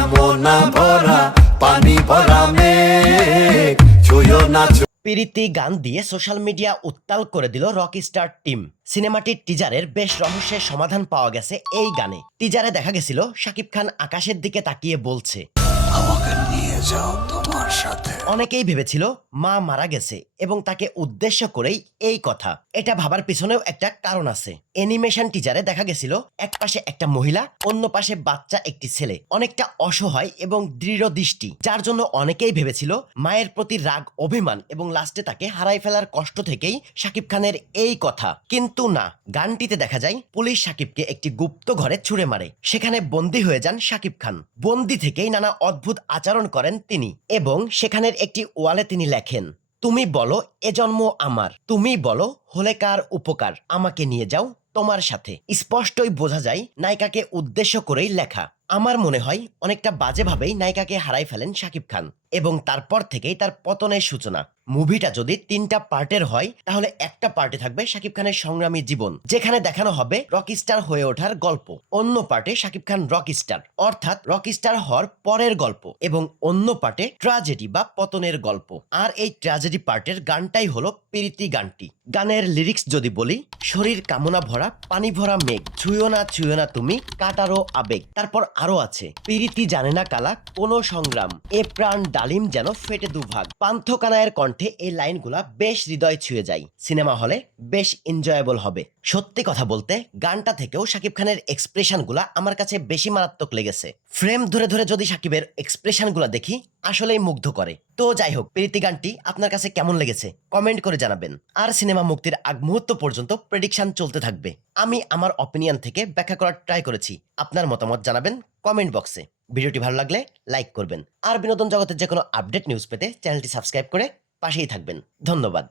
কামনা ভরা পানি ভরা মেঘ ছুঁয়ো না প্রীতি গান দিয়ে সোশ্যাল মিডিয়া উত্তাল করে দিল রকস্টার টিম। সিনেমাটির টিজারের বেশ রহস্যের সমাধান পাওয়া গেছে এই গানে। টিজারে দেখা গেছিল শাকিব খান আকাশের দিকে তাকিয়ে বলছে, আমাকে নিয়ে যাও তোমার সাথে। অনেকেই ভেবেছিল মা মারা গেছে এবং তাকে উদ্দেশ্য করেই এই কথা। এটা ভাবার পিছনেও একটা কারণ আছে। অ্যানিমেশন টিজারে দেখা গেছিল এক পাশে একটা মহিলা, অন্য পাশে বাচ্চা একটি ছেলে, অনেকটা অসহায় এবং দৃঢ় দৃষ্টি, যার জন্য অনেকেই ভেবেছিল মায়ের প্রতি রাগ, অভিমান এবং লাস্টে তাকে হারাই ফেলার কষ্ট থেকেই শাকিব খানের এই কথা। কিন্তু না, গানটিতে দেখা যায় পুলিশ শাকিবকে একটি গুপ্ত ঘরে ছুঁড়ে মারে। সেখানে বন্দী হয়ে যান শাকিব খান। বন্দী থেকেই নানা অদ্ভুত আচরণ করেন তিনি এবং সেখানের একটি ওয়ালে তিনি লেখেন, তুমি বলো এ জন্ম আমার, তুমি বলো হলে কার উপকার, আমাকে নিয়ে যাও তোমার সাথে। স্পষ্টই বোঝা যায় নায়িকাকে উদ্দেশ্য করেই লেখা। আমার মনে হয় অনেকটা বাজেভাবেই নায়িকাকে হারাই ফেলেন শাকিব খান এবং তারপর থেকেই তার পতনের সূচনা। মুভিটা যদি 3টা পার্টের হয় তাহলে একটা পার্টে থাকবে শাকিব খানের সংগ্রামী জীবন, যেখানে দেখানো হবে রকস্টার হয়ে ওঠার গল্প। অন্য পার্টে শাকিব খান রকস্টার অর্থাৎ রকস্টার হওয়ার পরের গল্প এবং অন্য পার্টে ট্র্যাজেডি বা পতনের গল্প। আর এই ট্র্যাজেডি পার্টের গানটাই হলো প্রীতি গানটি। গানের লিরিক্স যদি বলি, শরীর কামনা ভরা পানি ভরা মেঘ ছুঁয়ো না তুমি কাটারো আবেগ। তারপর আরো আছে, প্রীতি জানে না কালা কোনো সংগ্রাম, এ প্রাণ ডালিম যেন ফেটে দুভাগ। পান্থ কানায়ের কণ্ঠে এই লাইনগুলা বেশ হৃদয় ছুঁয়ে যায়। সিনেমা হলে বেশ এনজয়েবল হবে। সত্যি কথা বলতে গানটা থেকেও শাকিব খানের এক্সপ্রেশন গুলা আমার কাছে বেশি মারাত্মক লেগেছে। ফ্রেম ধরে ধরে যদি শাকিবের এক্সপ্রেশন গুলা দেখি, আসলেই মুগ্ধ করে। তো যাই হোক, প্রীতি গানটি আপনার কাছে কেমন লেগেছে কমেন্ট করে জানাবেন। আর সিনেমা মুক্তির আগ মুহূর্ত পর্যন্ত প্রেডিকশন চলতে থাকবে। আমি আমার অপিনিয়ন থেকে ব্যাখ্যা করার ট্রাই করেছি। আপনার মতামত জানাবেন কমেন্ট বক্সে। ভিডিওটি ভালো লাগলে লাইক করবেন। আর বিনোদন জগতের যে কোনো আপডেট নিউজ পেতে চ্যানেলটি সাবস্ক্রাইব করে পাশেই থাকবেন। ধন্যবাদ।